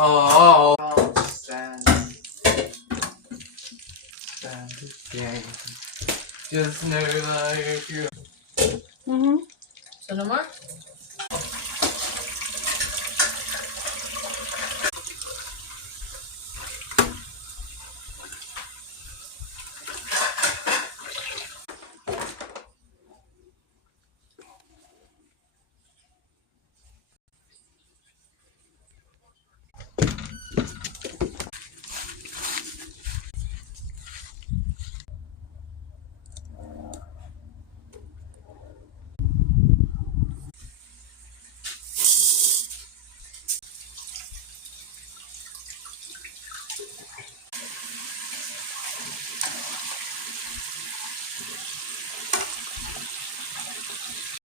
Oh, stand the game. Just know that if you. So no more?